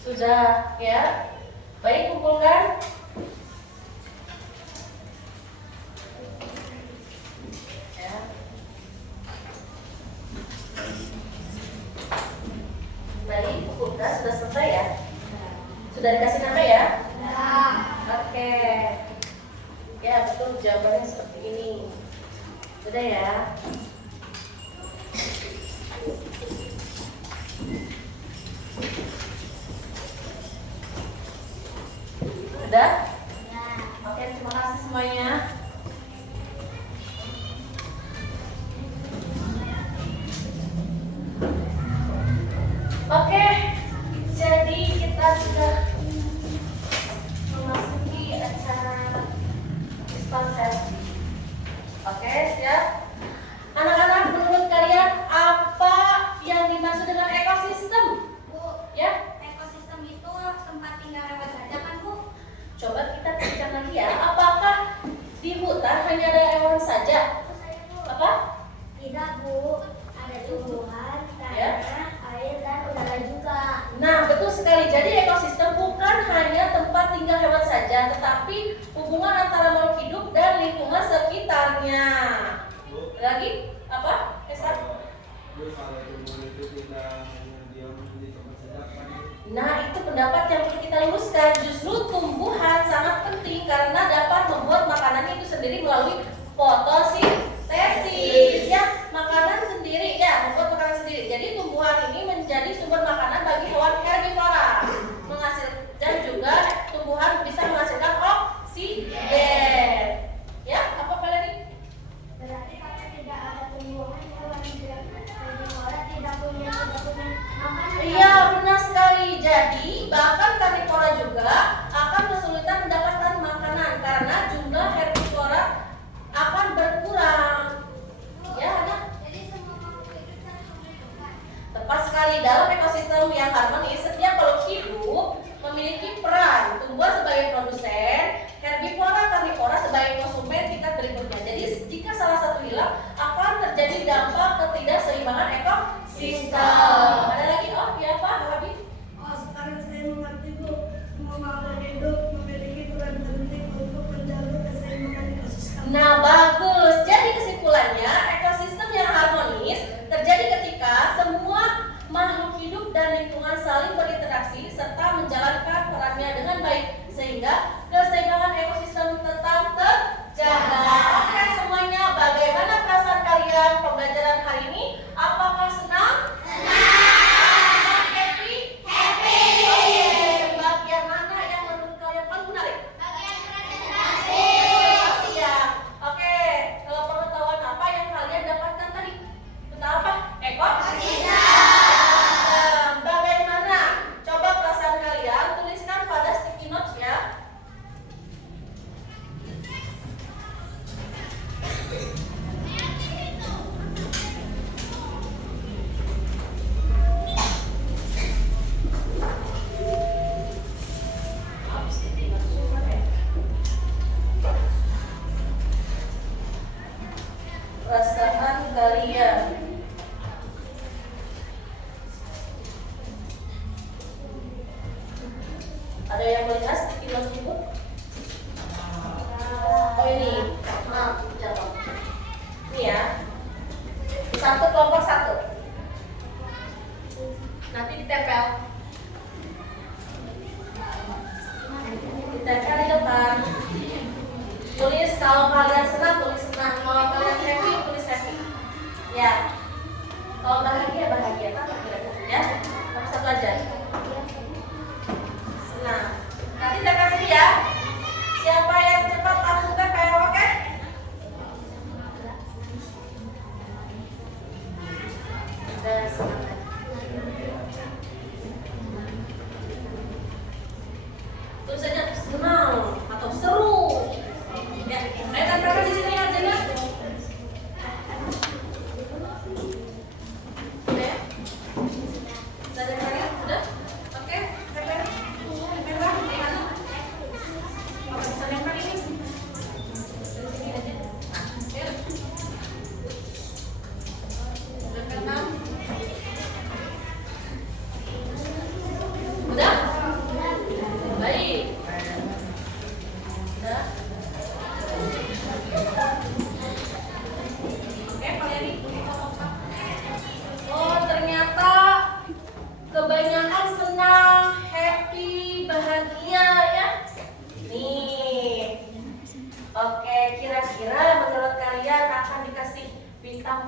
Sudah ya. Baik, kumpulkan. Ya. Baik, kumpulkan. Sudah selesai ya? Sudah dikasih nama ya? Oke. Ya, betul, jawabannya seperti ini. Sudah ya? Udah? Oke, terima kasih semuanya. Oke, jadi kita sudah memasuki acara dispensasi. Oke, siap? Anak-anak, menurut kalian apa yang dimaksud dengan ekosistem? Bu, Ya? ekosistem itu tempat tinggal hewan saja kan Bu? Coba kita pikirkan lagi ya, apakah di hutan hanya ada hewan saja? Apa? Tidak Bu, ada tumbuhan, Ya. tanah, air dan udara juga. Nah, betul sekali. Jadi ekosistem bukan hanya tempat tinggal hewan saja, tetapi hubungan antara makhluk hidup dan lingkungan sekitarnya. Bu, Lagi? Apa? Esa? Bu, kalau tumbuhan itu kita hanya diam di tempat sedap kan? Nah, itu pendapat yang perlu kita luruskan. Justru tumbuhan sangat penting karena dapat membuat makanan itu sendiri melalui fotosintesis. Ya, makanan sendiri ya, membuat makanan sendiri. Jadi tumbuhan ini menjadi sumber makanan bagi hewan herbivora. Dan juga tumbuhan bisa menghasilkan oksigen. Ya, apa lagi? Berarti kalau tidak ada tumbuhan, hewan herbivora tidak punya makanan. Iya, benar sekali. Jadi, bahkan karnivora juga akan kesulitan mendapatkan makanan karena jumlah herbivora akan berkurang. Ya, anak. Jadi semua makhluk hidup saling membutuhkan. Tepat sekali. Dalam ekosistem yang harmonis, setiap makhluk hidup memiliki peran. Tumbuhan sebagai produsen, herbivora, karnivora sebagai konsumen tingkat berikutnya. Jadi, jika salah satu hilang, akan terjadi dampak ketidakseimbangan ekosistem. Ada lagi? Oh, ya Pak, Habib? Oh, sekarang saya mengerti Bu, semua makhluk hidup memiliki peran penting untuk menjaga keseimbangan ekosistem. Nah, bagus. Jadi kesimpulannya, ekosistem yang harmonis terjadi ketika semua makhluk hidup dan lingkungan saling berinteraksi serta menjalankan perannya dengan baik sehingga keseimbangan ekosistem tetap terjaga. Oke semuanya, bagaimana perasaan kalian pembelajaran hari ini? Apakah senang? Senang. Happy? Happy. Oke, bagian mana yang menurut kalian paling menarik? Bagian presentasi. Ya, oke. Pengetahuan apa yang kalian dapatkan tadi? Tentang apa? Bagaimana? Coba perasaan kalian tuliskan pada sticky notes ya. Perasaan kalian. Ada yang melihat sticky notes itu? Oh ini, maaf, jatuh. Ini ya. Satu kelompok satu. Nanti ditempel. Ditempel di depan. Tulis kalau kalian senang, tulis senang.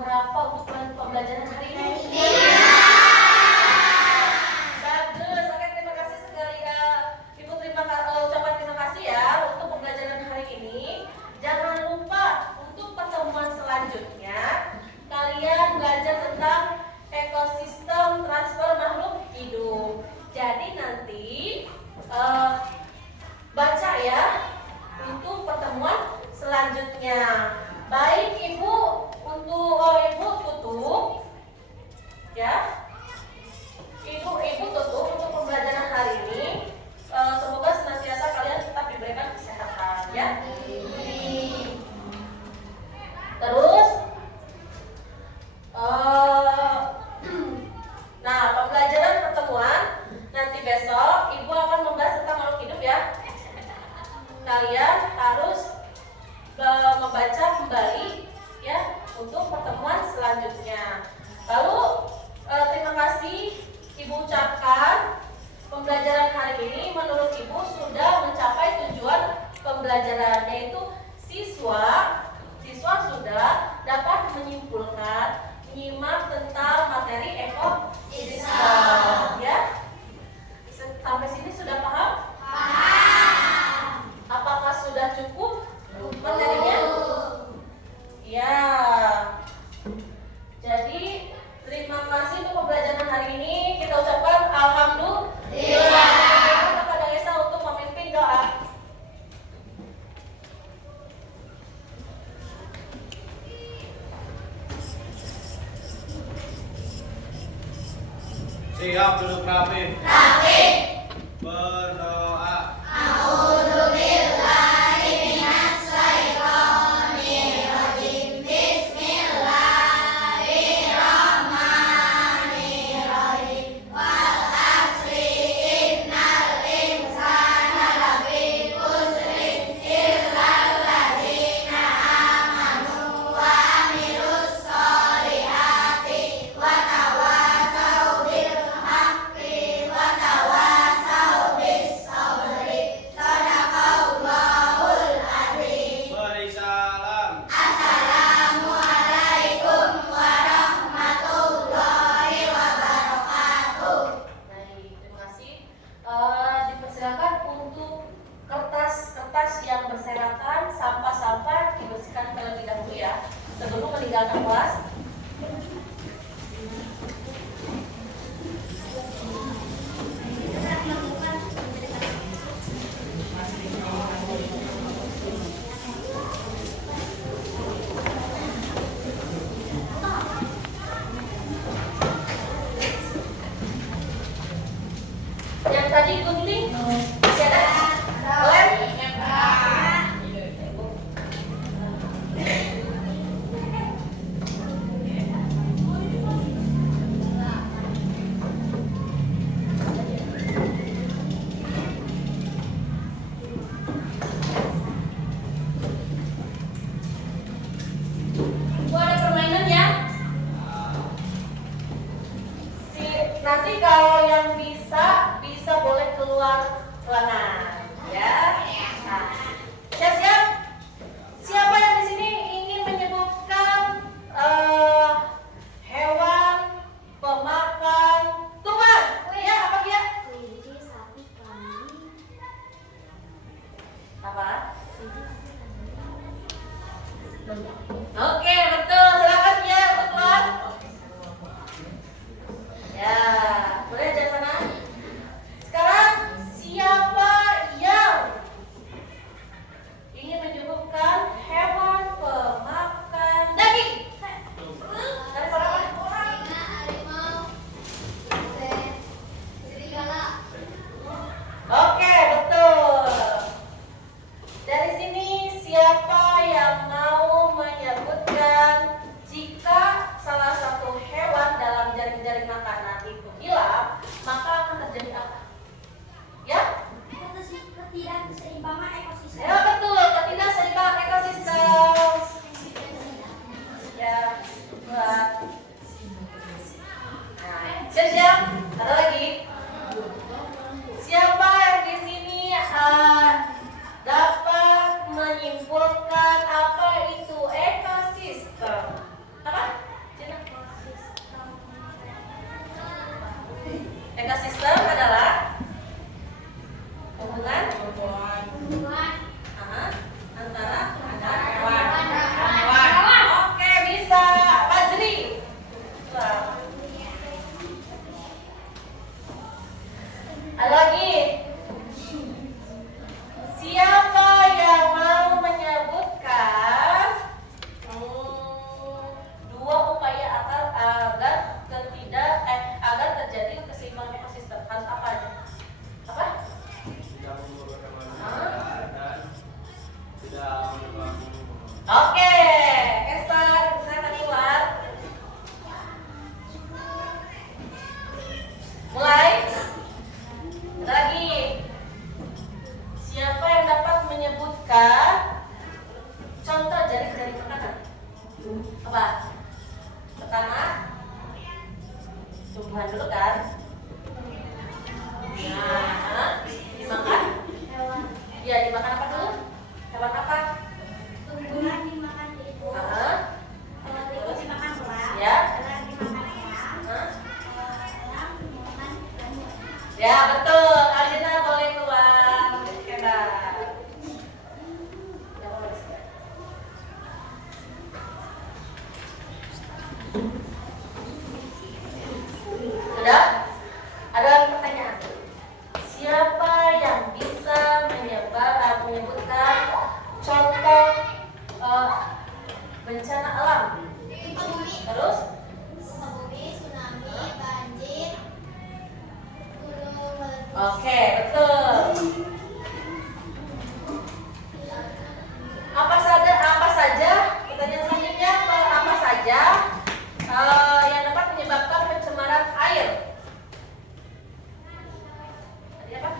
berapa untuk pembelajaran hari ini? Bagus. Oke, terima kasih sekali Ibu. Ucapan terima kasih ya untuk pembelajaran hari ini. Jangan lupa untuk pertemuan selanjutnya kalian belajar tentang ekosistem transfer makhluk hidup. Jadi nanti baca ya untuk pertemuan selanjutnya. Baik Ibu, untuk Ibu tutup ya. Ibu tutup untuk pembelajaran hari ini. Semoga senantiasa kalian tetap diberikan kesehatan ya. Terus nah, pembelajaran pertemuan nanti besok Ibu akan membahas tentang makhluk hidup ya. Kalian harus membaca kembali ya untuk pertemuan selanjutnya. Lalu terima kasih Ibu ucapkan pembelajaran hari ini menurut Ibu sudah mencapai tujuan pembelajaran, yaitu siswa sudah dapat menyimpulkan menyimak tentang materi ekosistem ya. Sampai sini sudah paham? Paham. Apakah sudah cukup materinya? Ya. Jadi terima kasih untuk pembelajaran hari ini. Kita ucapkan alhamdulillah. Kepada Esa untuk memimpin doa. Siap, duduk rapi. Berdoa. Beri salam. Baik, terima kasih. Dipersilakan untuk kertas-kertas yang berserakan, sampah-sampah dibersihkan terlebih dahulu ya sebelum meninggalkan kelas. Yang tadi gunting masih ada? Lem? Bu, ada permainan ya? Nanti kalau yang bisa boleh keluar ruangan ya. Nah, siap-siap. Siapa yang di sini ingin menyebutkan hewan pemakan tuhan? Ya, apa dia? Kelinci, sapi, kambing. Apa? Oke, betul. Silakan ya untuk keluar. Ya, boleh aja sana. Sekarang siapa yang Ekosistem adalah hubungan antara hewan. Oke, bisa. Fajri. Ada lagi. Siapa yang mau menyebutkan dua upaya agar terjadi keseimbangan ekosistem? Harus apa aja? Apa? Tidak mengurangkan manusia dan tidak menebang gunung. Oke, Esa, saya tadi keluar. Mulai. Ada lagi. Siapa yang dapat menyebutkan contoh jari-jari makanan? Apa? Pertama, tumbuhan dulu kan? Nah, dimakan? Iya, dimakan apa dulu? Hewan apa? Tumbuhan dimakan itu. Tikus dimakan ulat. Ya. Ular dimakan ayam. Ayam dimakan jamur. Ya, betul. Alina boleh keluar. Hebat. Sudah? Ada lagi pertanyaan? Siapa yang bisa menyebutkan contoh bencana alam? Terus? Bumi, tsunami, banjir, gunung meletus. Oke, betul. Apa saja? Pertanyaan selanjutnya, apa saja yang dapat menyebabkan pencemaran air? Tadi apa?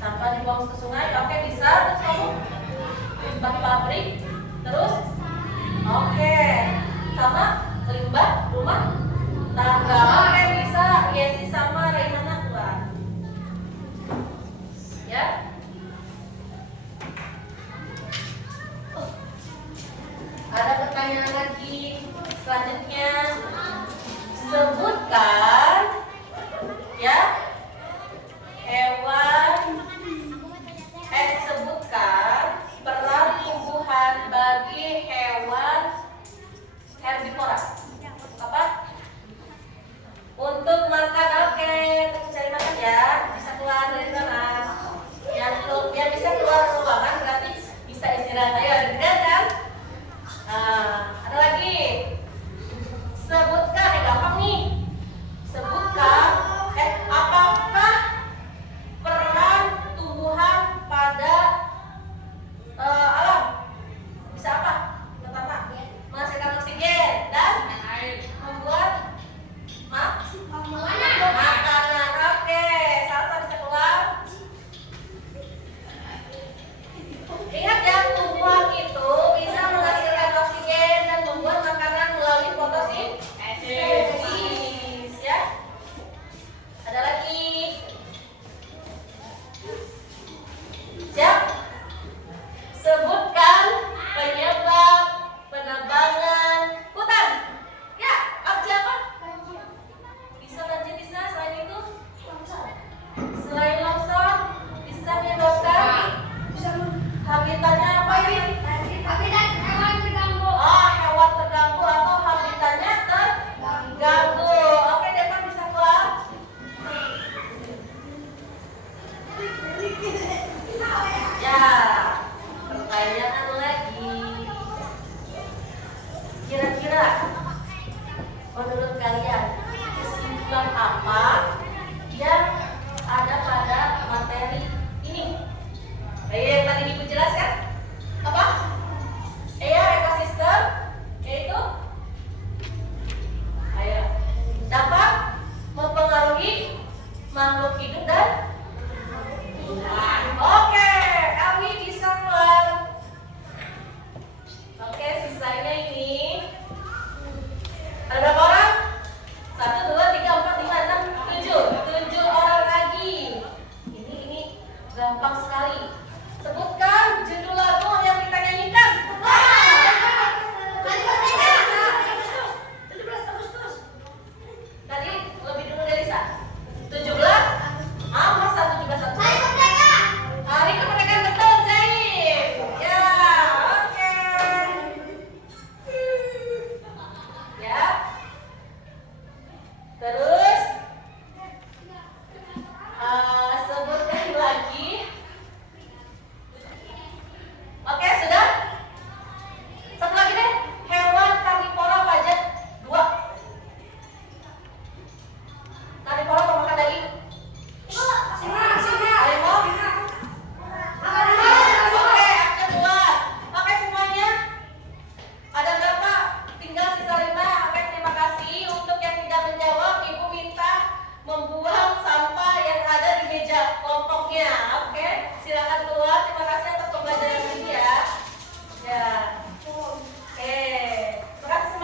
Sampah dibuang ke sungai. Oke, bisa. Terus kamu limbah pabrik. Terus? Oke. Sama limbah rumah tangga. Oke, bisa. Yesi sama Raihana keluar. Ya. Ada pertanyaan lagi. Selanjutnya, sebutkan